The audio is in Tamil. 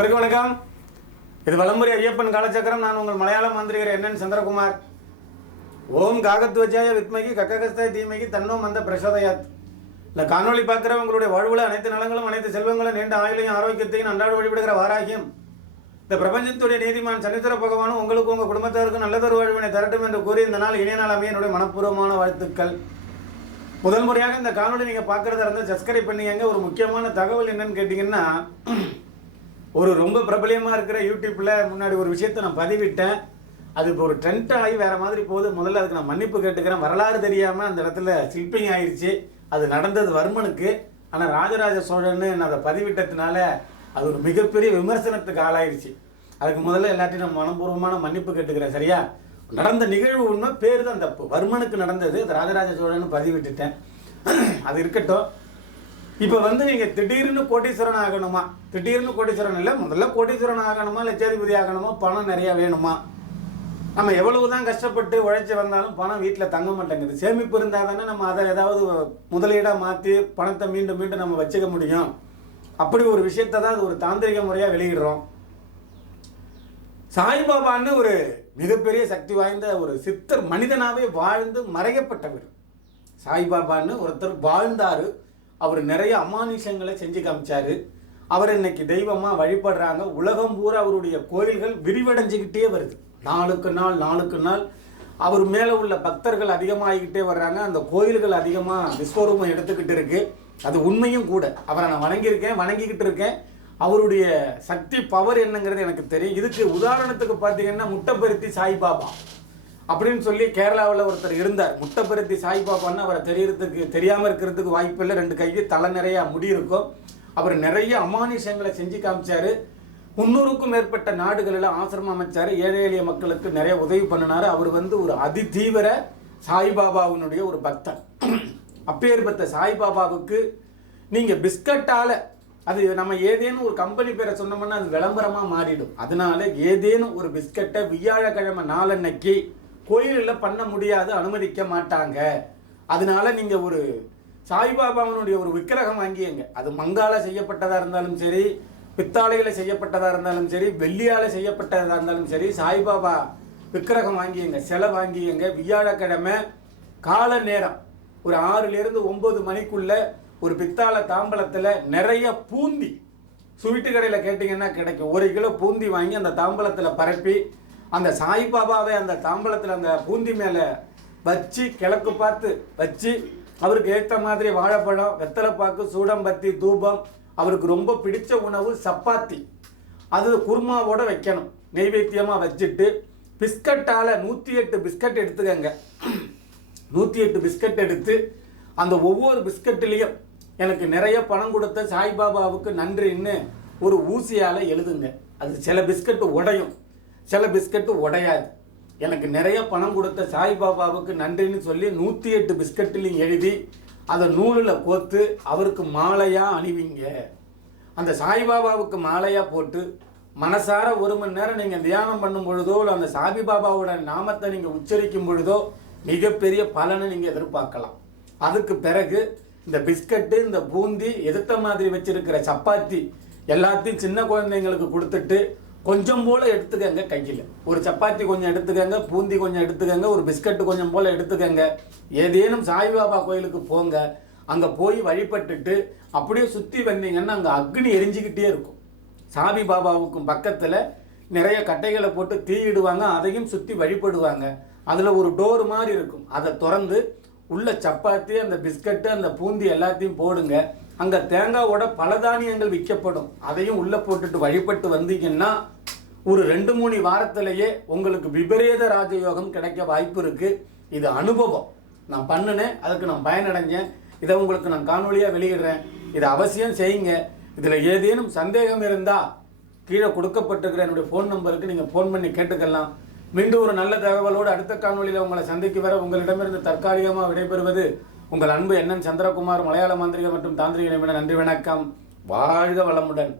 அனைவருக்கும் வணக்கம். இது வலம்புரி ஐயப்பன் காலச்சக்கரம். நான் உங்கள் மலையாள மந்திரிகர் என்என் சந்திரகுமார். ஓம் காகத்வஜாய வித்மைக்கு கக்ககஸ்தாய் தீமைக்கு தன்னோ மந்த பிரசோதயாத். இந்த காணொளி பார்க்குற உங்களுடைய வாழ்வுல அனைத்து நலங்களும் அனைத்து செல்வங்களும் நீண்ட ஆயுளையும் ஆரோக்கியத்தையும் அன்றாட வழிபடுகிற வாராகியம். இந்த பிரபஞ்சத்துடைய நீதிமான் சனித்திர பகவானும் உங்களுக்கு உங்கள் குடும்பத்தாருக்கும் நல்லதொரு வாழ்வினை தரட்டும் என்று கூறி இந்த நாள் இணைய நாள் அமைய என்னுடைய மனப்பூர்வமான வாழ்த்துக்கள். முதல் முறையாக இந்த காணொலி நீங்கள் பார்க்குறதா இருந்தால் சப்ஸ்கிரைப் பண்ணிக்கங்க. ஒரு முக்கியமான தகவல் என்னன்னு கேட்டிங்கன்னா ஒரு ரொம்ப பிரபலியமாக இருக்கிற யூடியூப்பில் முன்னாடி ஒரு விஷயத்தை நான் பதிவிட்டேன். அது இப்போ ஒரு ட்ரெண்ட் ஆகி வேறு மாதிரி போகுது. முதல்ல அதுக்கு நான் மன்னிப்பு கேட்டுக்கிறேன். வரலாறு தெரியாமல் அந்த இடத்துல சில்பிங் ஆயிடுச்சு அது நடந்தது வர்மனுக்கு. ஆனால் ராஜராஜ சோழன்னு நான் அதை பதிவிட்டதுனால அது ஒரு மிகப்பெரிய விமர்சனத்துக்கு ஆளாயிருச்சு. அதுக்கு முதல்ல எல்லாத்தையும் நான் மனப்பூர்வமான மன்னிப்பு கேட்டுக்கிறேன். சரியா? நடந்த நிகழ்வு உண்மை பேர் தான் தப்பு. வர்மனுக்கு நடந்தது அது ராஜராஜ சோழன்னு பதிவிட்டுட்டேன். அது இருக்கட்டும். இப்போ வந்து நீங்கள் திடீர்னு கோட்டீஸ்வரன் ஆகணுமா? திடீர்னு கோட்டீஸ்வரன் இல்லை முதல்ல கோட்டீஸ்வரன் ஆகணுமா லட்சாதிபதி ஆகணுமா பணம் நிறைய வேணுமா? நம்ம எவ்வளவு தான் கஷ்டப்பட்டு உழைச்சி வந்தாலும் பணம் வீட்டில் தங்க மாட்டேங்குது. சேமிப்பு இருந்தால் தானே நம்ம அதை ஏதாவது முதலீடாக மாற்றி பணத்தை மீண்டும் மீண்டும் நம்ம வச்சுக்க முடியும். அப்படி ஒரு விஷயத்தை தான் அது ஒரு தாந்திரிக முறையாக வெளியிடுறோம். சாய்பாபான்னு ஒரு மிகப்பெரிய சக்தி வாய்ந்த ஒரு சித்தர் மனிதனாகவே வாழ்ந்து மறையப்பட்டவர். சாய்பாபான்னு ஒருத்தர் வாழ்ந்தாரு. அவர் நிறைய அமானுஷங்களை செஞ்சு காமிச்சாரு. அவர் இன்னைக்கு தெய்வமாக வழிபடுறாங்க. உலகம் பூரா அவருடைய கோயில்கள் விரிவடைஞ்சுக்கிட்டே வருது. நாளுக்கு நாள் நாளுக்கு நாள் அவர் மேலே உள்ள பக்தர்கள் அதிகமாகிக்கிட்டே வர்றாங்க. அந்த கோயில்கள் அதிகமாக விஸ்வரூபம் எடுத்துக்கிட்டு இருக்கு. அது உண்மையும் கூட. அவரை நான் வணங்கியிருக்கேன் வணங்கிக்கிட்டு இருக்கேன். அவருடைய சக்தி பவர் என்னங்கிறது எனக்கு தெரியும். இதுக்கு உதாரணத்துக்கு பார்த்தீங்கன்னா முட்டைப்பருத்தி சாய்பாபா. அப்படின்னு சொல்லி கேரளாவில் ஒருத்தர் இருந்தார். முட்டப்பருத்தி சாய்பாபான்னு அவரை தெரியறதுக்கு தெரியாமல் இருக்கிறதுக்கு வாய்ப்பு இல்லை. ரெண்டு கைக்கு தலை நிறையா முடி இருக்கும். அவர் நிறைய அமானுஷங்களை செஞ்சு காமிச்சார். முன்னூறுக்கும் மேற்பட்ட நாடுகளில் ஆசிரமம் அமைச்சார். ஏழை எளிய மக்களுக்கு நிறைய உதவி பண்ணினார். அவர் வந்து ஒரு அதிதீவிர சாய்பாபாவினுடைய ஒரு பக்தர். அப்பேற்பட்ட சாய்பாபாவுக்கு நீங்கள் பிஸ்கட்டால் அது நம்ம ஏதேனும் ஒரு கம்பெனி பேரை சொன்னோம்னா அது விளம்பரமாக மாறிடும். அதனால ஏதேனும் ஒரு பிஸ்கட்டை வியாழக்கிழமை நாளன்னைக்கு கோயிலில் பண்ண முடியாது அனுமதிக்க மாட்டாங்க. அதனால நீங்கள் ஒரு சாய்பாபாவினுடைய ஒரு விக்கிரகம் வாங்கியங்க. அது மங்கால செய்யப்பட்டதாக இருந்தாலும் சரி பித்தாளையில செய்யப்பட்டதாக இருந்தாலும் சரி வெள்ளியால் செய்யப்பட்டதாக இருந்தாலும் சரி சாய்பாபா விக்கிரகம் வாங்கியங்க சிலை வாங்கியங்க. வியாழக்கிழமை கால நேரம் ஒரு ஆறுலேருந்து ஒம்பது மணிக்குள்ள ஒரு பித்தாள தாம்பலத்தில் நிறைய பூந்தி ஸ்வீட்டு கடையில் கேட்டிங்கன்னா கிடைக்கும். ஒரு கிலோ பூந்தி வாங்கி அந்த தாம்பலத்தில் பரப்பி அந்த சாய்பாபாவை அந்த தாம்பலத்தில் அந்த பூந்தி மேலே வச்சு கிழக்கு பார்த்து வச்சு அவருக்கு ஏற்ற மாதிரி வாழைப்பழம் வெத்தலைப்பாக்கு சூடம்பத்தி தூபம் அவருக்கு ரொம்ப பிடிச்ச உணவு சப்பாத்தி. அது குருமாவோட வைக்கணும். நெய்வேத்தியமாக வச்சுட்டு பிஸ்கட்டால் நூற்றி எட்டு பிஸ்கட் எடுத்துக்கங்க. நூற்றி எட்டு பிஸ்கட் எடுத்து அந்த ஒவ்வொரு பிஸ்கட்லேயும் எனக்கு நிறைய பணம் கொடுத்த சாய்பாபாவுக்கு நன்றின்னு ஒரு ஊசியால் எழுதுங்க. அது சில பிஸ்கட்டு உடையும். சில பிஸ்கட்டு உடையாது. எனக்கு நிறைய பணம் கொடுத்த சாய்பாபாவுக்கு நன்றின்னு சொல்லி நூற்றி எட்டு பிஸ்கட்லையும் எழுதி அதை நூலில் கோத்து அவருக்கு மாலையாக அணிவிங்க. அந்த சாய்பாபாவுக்கு மாலையாக போட்டு மனசார ஒரு மணி நேரம் நீங்கள் தியானம் பண்ணும் பொழுதோ இல்லை அந்த சாய்பாபாவோட நாமத்தை நீங்கள் உச்சரிக்கும் பொழுதோ மிகப்பெரிய பலனை நீங்கள் எதிர்பார்க்கலாம். அதுக்கு பிறகு இந்த பிஸ்கட்டு இந்த பூந்தி எதிர்த்த மாதிரி வச்சிருக்கிற சப்பாத்தி எல்லாத்தையும் சின்ன குழந்தைங்களுக்கு கொடுத்துட்டு கொஞ்சம் போல எடுத்துக்கங்க கையில். ஒரு சப்பாத்தி கொஞ்சம் எடுத்துக்கங்க பூந்தி கொஞ்சம் எடுத்துக்கங்க ஒரு பிஸ்கட்டு கொஞ்சம் போல எடுத்துக்கங்க. ஏதேனும் சாய்பாபா கோயிலுக்கு போங்க. அங்கே போய் வழிபட்டுட்டு அப்படியே சுற்றி வந்தீங்கன்னா அங்கே அக்னி எரிஞ்சுக்கிட்டே இருக்கும். சாமி பாபாவுக்கும் பக்கத்தில் நிறைய கட்டைகளை போட்டு தீயிடுவாங்க அதையும் சுற்றி வழிபடுவாங்க. அதில் ஒரு டோர் மாதிரி இருக்கும். அதை திறந்து உள்ள சப்பாத்தி அந்த பிஸ்கட்டு அந்த பூந்தி எல்லாத்தையும் போடுங்க. அங்கே தேங்காவோட பல தானியங்கள் விற்கப்படும். அதையும் உள்ளே போட்டுட்டு வழிபட்டு வந்தீங்கன்னா ஒரு ரெண்டு மூணு வாரத்திலேயே உங்களுக்கு விபரீத ராஜயோகம் கிடைக்க வாய்ப்பு இருக்குது இது அனுபவம். நான் பண்ணினேன் அதுக்கு நான் பயனடைஞ்சேன். இதை உங்களுக்கு நான் காணொலியாக வெளியிடுறேன். இதை அவசியம் செய்யுங்க. இதில் ஏதேனும் சந்தேகம் இருந்தால் கீழே கொடுக்கப்பட்டிருக்கிற என்னுடைய ஃபோன் நம்பருக்கு நீங்கள் ஃபோன் பண்ணி கேட்டுக்கலாம். மீண்டும் ஒரு நல்ல தகவலோடு அடுத்த காணொலியில் உங்களை சந்திக்கு வர உங்களிடமிருந்து தற்காலிகமாக விடைபெறுவது உங்கள் அன்பு என்என் சந்திரகுமார் மலையாள மாந்திரிக மற்றும் தாந்திரிக நிபுணர் நன்றி வணக்கம். வாழ்க வளமுடன்.